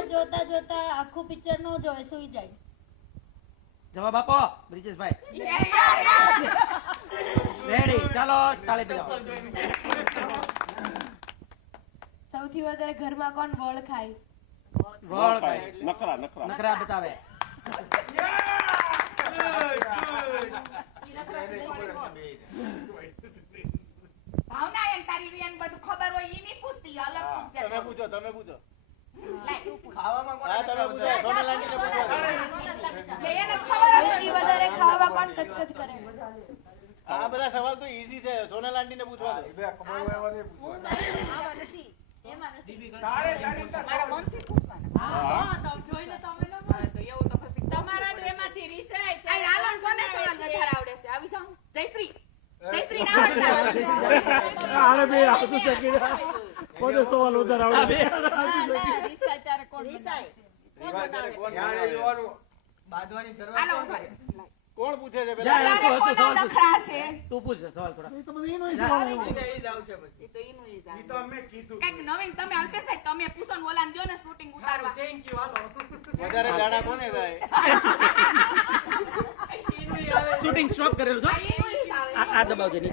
Picture જોતા જોતા આખું પિક્ચર નો જોવે, સુઈ જાય. જવાબ આપો બ્રિજેશભાઈ. રેડી, ચાલો તાળી બજાવો. સૌથી વધારે ઘરમાં કોણ વળ ખાય? વળ ખાય. નખરા નખરા બતાવે. ભાવના એન તારી રિયાન બધું ખબર હોય ઈ ની પૂછતી, અલગ પૂછજે. તમે પૂછો લાય, તું પૂછ. ખાવામાં કોને તમે પૂછો સોનાલાની ને પૂછો લે એને ખબર હોય. સૌથી વધારે ખાવામાં કોણ કચકચ કરે? આ બધા સવાલ તો ઈઝી છે સોનાલાની ને પૂછવા દો મારા મનથી પૂછવાના. હા તો એવું તો પછી તમારા બેમાંથી રિસાય આ લાલન કોને સવાલ વધારે આવડે છે? આવી જાઉં. જયશ્રી ના આવડતા. આરે બે આવતું છે કે કોને સવાલ વધારે આવડે રિસાય ત્યારે કોણ રિસાય. બાંધવાની હાલો, શરૂઆત ઉભા રહે. કોણ પૂછે છે જા, પેલા તું તારે હતું કોનો સવાલ પૂછ. નખરા છે? તું પૂછ સવાલ થોડા. ઈ જ આવશે પછી. એ તો ઈનું ઈ જાણે. કંઈક નવીન તમે અલ્પેશભાઈ તમે પૂછો ને ઓલાને દ્યો ને શૂટિંગ ઉતારવા. વધારે જાડા કોને થાય શૂટિંગ સ્ટોપ કરેલું છે. આ ઈનું ઈ જ આવે. આ દબાવજે નીચે.